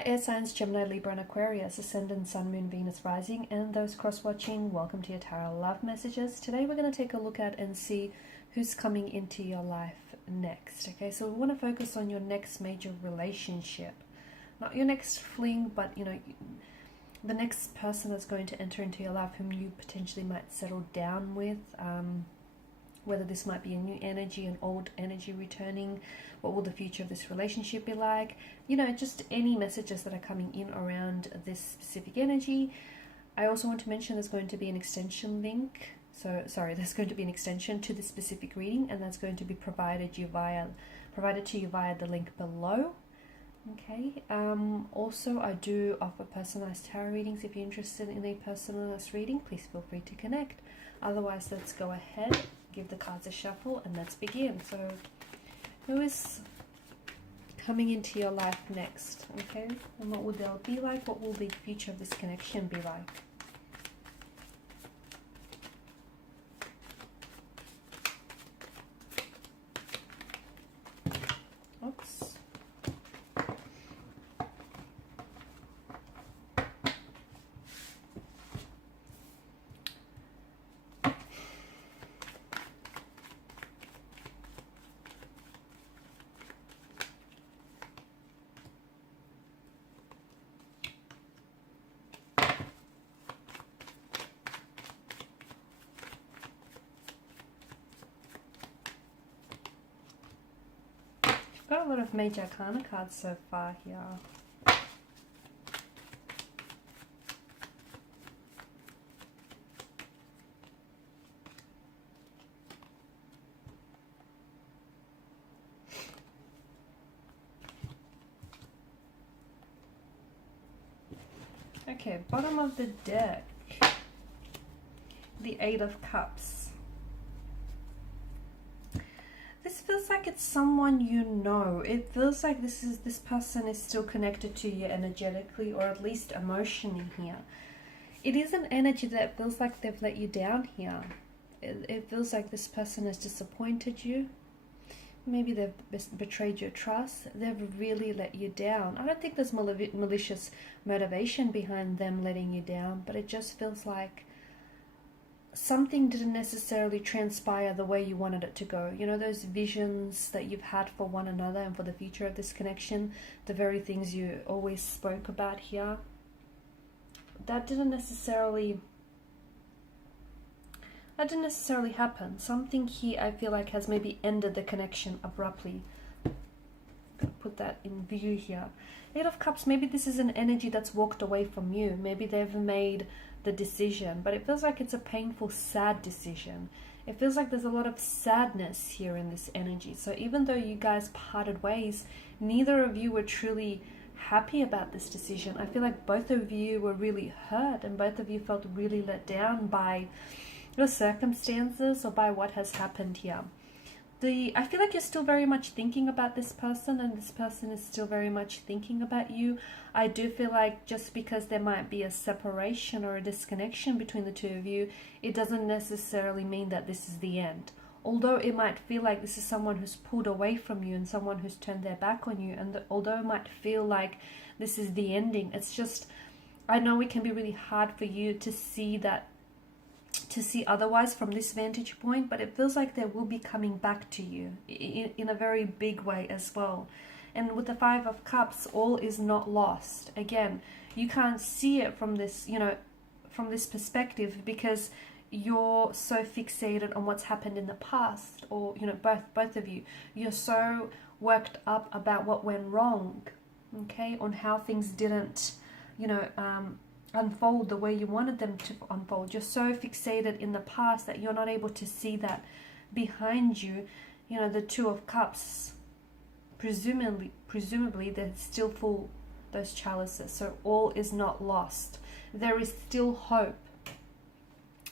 Hi, air signs Gemini, Libra, and Aquarius, Ascendant, Sun, Moon, Venus, Rising, and those cross-watching. Welcome to your Tarot Love Messages. Today we're going to take a look at and see who's coming into your life next. Okay, so we want to focus on your next major relationship. Not your next fling, but the next person that's going to enter into your life whom you potentially might settle down with. Whether this might be a new energy, an old energy returning, what will the future of this relationship be like? Just any messages that are coming in around this specific energy. I also want to mention there's going to be an extension link. There's going to be an extension to this specific reading, and that's going to be provided to you via the link below. Okay. Also, I do offer personalized tarot readings. If you're interested in a personalized reading, please feel free to connect. Otherwise, let's go ahead, give the cards a shuffle, and let's begin. So, who is coming into your life next? Okay, and what will they be like? What will the future of this connection be like? Oops. Got a lot of major arcana cards so far here. Okay, bottom of the deck, the Eight of Cups. This feels like it's someone you know. It feels like this person is still connected to you energetically, or at least emotionally here. It is an energy that feels like they've let you down here. It feels like this person has disappointed you. Maybe they've betrayed your trust. They've really let you down. I don't think there's malicious motivation behind them letting you down, but it just feels like something didn't necessarily transpire the way you wanted it to go. Those visions that you've had for one another and for the future of this connection, the very things you always spoke about here, that didn't necessarily happen. Something here I feel like has maybe ended the connection abruptly. Put that in view here. Eight of Cups, maybe this is an energy that's walked away from you. Maybe they've made the decision, but it feels like it's a painful, sad decision. It feels like there's a lot of sadness here in this energy. So even though you guys parted ways, neither of you were truly happy about this decision. I feel like both of you were really hurt, and both of you felt really let down by your circumstances or by what has happened here. I feel like you're still very much thinking about this person, and this person is still very much thinking about you. I do feel like just because there might be a separation or a disconnection between the two of you, it doesn't necessarily mean that this is the end. Although it might feel like this is someone who's pulled away from you and someone who's turned their back on you, and although it might feel like this is the ending, it's just, I know it can be really hard for you to see otherwise from this vantage point, but it feels like they will be coming back to you in a very big way as well. And with the Five of Cups, all is not lost. Again, you can't see it from this, from this perspective, because you're so fixated on what's happened in the past, or both of you're so worked up about what went wrong, okay, on how things didn't unfold the way you wanted them to unfold. You're so fixated in the past that you're not able to see that behind you, the Two of Cups, presumably they're still full, those chalices. So all is not lost. There is still hope.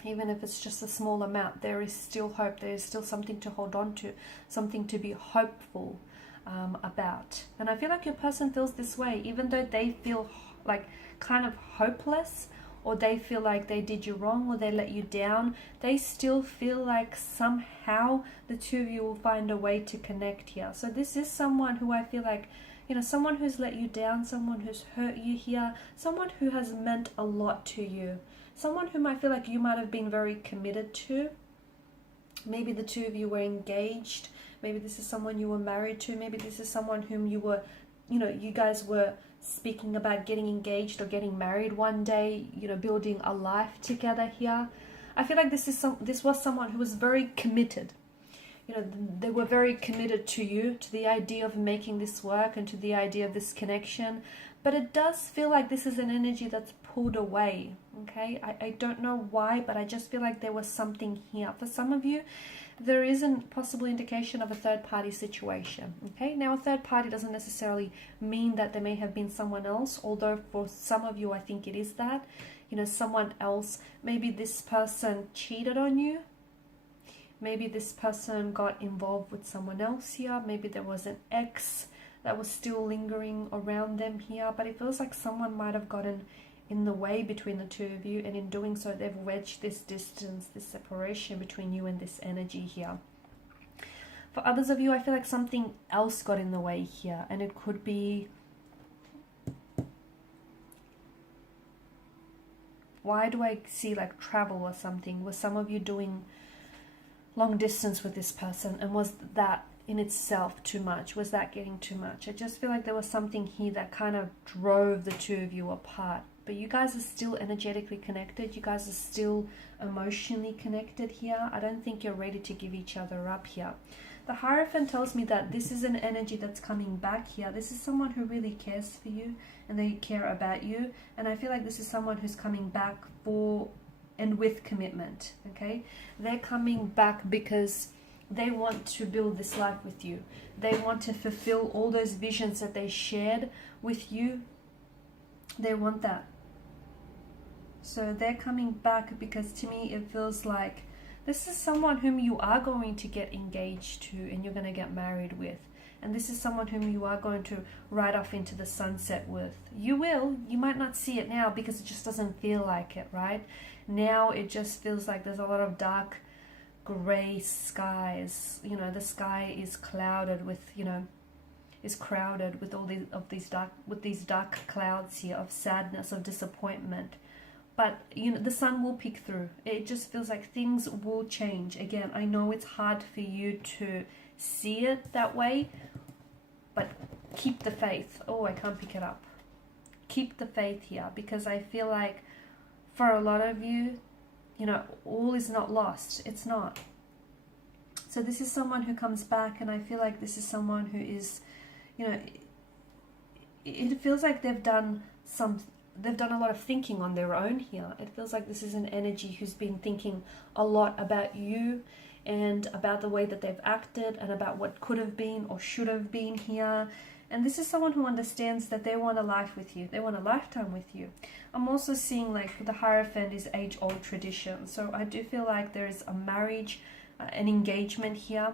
Even if it's just a small amount, there is still hope. There is still something to hold on to, something to be hopeful about. And I feel like your person feels this way, even though they feel like kind of hopeless, or they feel like they did you wrong, or they let you down. They still feel like somehow the two of you will find a way to connect here. So this is someone who I feel like You know, someone who's let you down, someone who's hurt you here, someone who has meant a lot to you, someone whom I feel like you might have been very committed to. Maybe the two of you were engaged. Maybe this is someone you were married to. Maybe this is someone whom you were, you know, you guys were speaking about getting engaged or getting married one day, you know, building a life together here. I feel like this was someone who was very committed. You know, they were very committed to you, to the idea of making this work and to the idea of this connection. But it does feel like this is an energy that's pulled away, okay? I don't know why, but I just feel like there was something here. For some of you, there is a possible indication of a third-party situation, okay? Now, a third party doesn't necessarily mean that there may have been someone else, although for some of you, I think it is that. You know, someone else, maybe this person cheated on you. Maybe this person got involved with someone else here. Maybe there was an ex that was still lingering around them here. But it feels like someone might have gotten in the way between the two of you. And in doing so, they've wedged this distance, this separation between you and this energy here. For others of you, I feel like something else got in the way here. And it could be... Why do I see like travel or something? Was some of you doing long distance with this person, and was that in itself too much? Was that getting too much? I just feel like there was something here that kind of drove the two of you apart. But you guys are still energetically connected. You guys are still emotionally connected here. I don't think you're ready to give each other up here. The Hierophant tells me that this is an energy that's coming back here. This is someone who really cares for you and they care about you. And I feel like this is someone who's coming back for and with commitment, okay? They're coming back because they want to build this life with you. They want to fulfill all those visions that they shared with you. They want that. So they're coming back because to me it feels like this is someone whom you are going to get engaged to and you're going to get married with. And this is someone whom you are going to ride off into the sunset with. You will. You might not see it now because it just doesn't feel like it, right? Now it just feels like there's a lot of dark gray skies. You know, the sky is clouded with, you know, is crowded with all these dark clouds here of sadness, of disappointment. But, you know, the sun will peek through. It just feels like things will change. Again, I know it's hard for you to see it that way, but keep the faith. Oh, I can't pick it up. Keep the faith here, because I feel like for a lot of you, you know, all is not lost. It's not. So this is someone who comes back, and I feel like this is someone who is, you know, it feels like they've done a lot of thinking on their own here. It feels like this is an energy who's been thinking a lot about you and about the way that they've acted and about what could have been or should have been here. And this is someone who understands that they want a life with you. They want a lifetime with you. I'm also seeing like the Hierophant is age-old tradition. So I do feel like there is a marriage, an engagement here,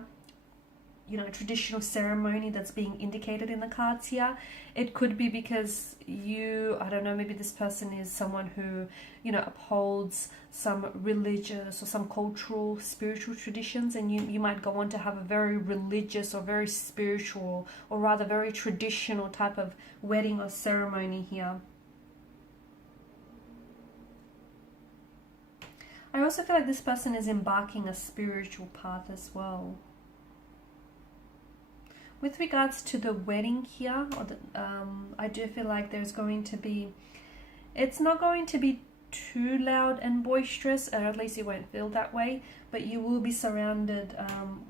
you know, a traditional ceremony that's being indicated in the cards here. It could be because you, I don't know, maybe this person is someone who, you know, upholds some religious or some cultural, spiritual traditions, and you might go on to have a very religious or very spiritual, or rather very traditional type of wedding or ceremony here. I also feel like this person is embarking a spiritual path as well. With regards to the wedding here, or I do feel like there's going to be, it's not going to be too loud and boisterous, or at least you won't feel that way, but you will be surrounded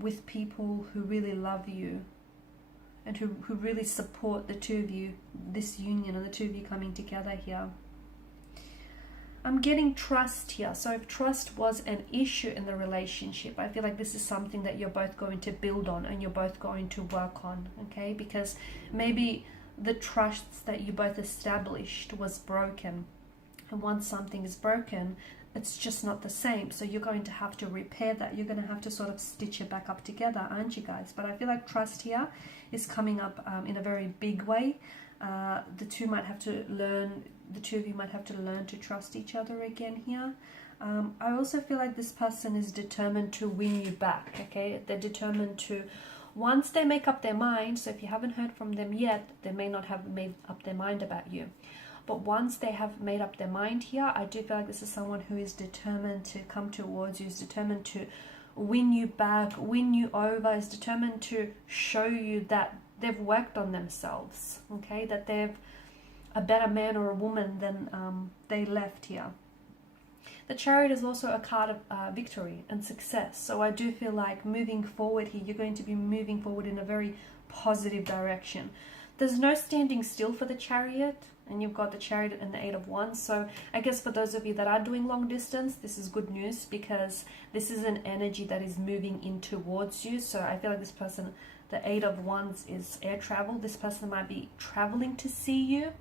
with people who really love you and who really support the two of you, this union, and the two of you coming together here. I'm getting trust here. So if trust was an issue in the relationship, I feel like this is something that you're both going to build on and you're both going to work on, okay? Because maybe the trust that you both established was broken. And once something is broken, it's just not the same. So you're going to have to repair that. You're going to have to sort of stitch it back up together, aren't you guys? But I feel like trust here is coming up in a very big way. The two of you might have to learn to trust each other again here. I also feel like this person is determined to win you back, okay? They're determined to Once they make up their mind, so if you haven't heard from them yet, they may not have made up their mind about you. But once they have made up their mind here, I do feel like this is someone who is determined to come towards you, is determined to win you back, win you over, is determined to show you that they've worked on themselves, okay? That they've a better man or a woman than they left here. The Chariot is also a card of victory and success. So I do feel like moving forward here, you're going to be moving forward in a very positive direction. There's no standing still for the Chariot, and you've got the Chariot and the Eight of Wands. So I guess for those of you that are doing long distance, this is good news, because this is an energy that is moving in towards you. So I feel like this person, the Eight of Wands, is air travel. This person might be traveling to see you.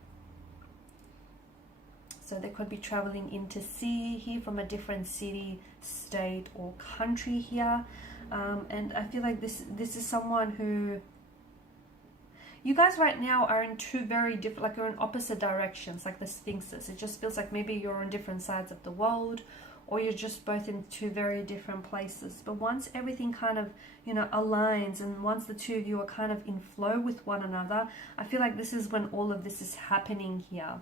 So they could be traveling in to see here from a different city, state, or country here. And I feel like this is someone who... You guys right now are in two very different, like you're in opposite directions, like the Sphinxes. It just feels like maybe you're on different sides of the world, or you're just both in two very different places. But once everything kind of, you know, aligns, and once the two of you are kind of in flow with one another, I feel like this is when all of this is happening here.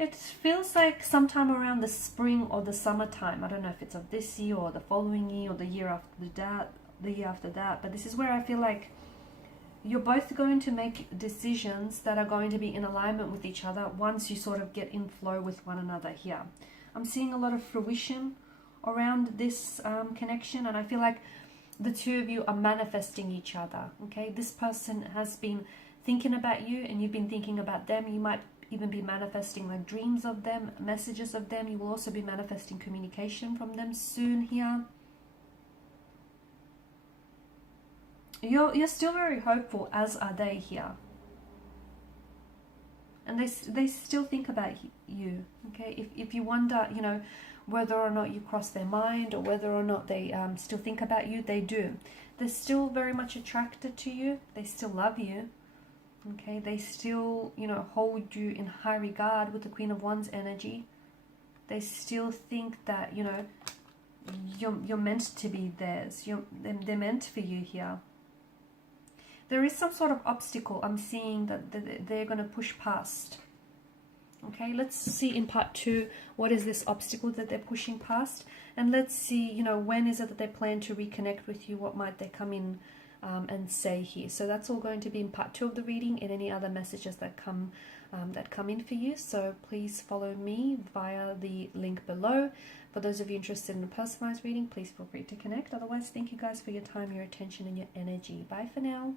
It feels like sometime around the spring or the summertime. I don't know if it's of this year or the following year or the year after that, but this is where I feel like you're both going to make decisions that are going to be in alignment with each other once you sort of get in flow with one another here. I'm seeing a lot of fruition around this connection, and I feel like the two of you are manifesting each other, okay? This person has been thinking about you, and you've been thinking about them. You might even be manifesting like dreams of them, messages of them. You will also be manifesting communication from them soon here. You're still very hopeful, as are they here. And they still think about you, okay? If you wonder, you know, whether or not you cross their mind, or whether or not they still think about you, they do. They're still very much attracted to you. They still love you. Okay, they still, you know, hold you in high regard with the Queen of Wands energy. They still think that, you know, you're meant to be theirs. They're meant for you here. There is some sort of obstacle I'm seeing that they're going to push past. Okay, let's see in part 2, what is this obstacle that they're pushing past? And let's see, you know, when is it that they plan to reconnect with you? What might they come in and say here? So that's all going to be in part 2 of the reading, and any other messages that come in for you. So please follow me via the link below. For those of you interested in a personalized reading, please feel free to connect. Otherwise, thank you guys for your time, your attention, and your energy. Bye for now.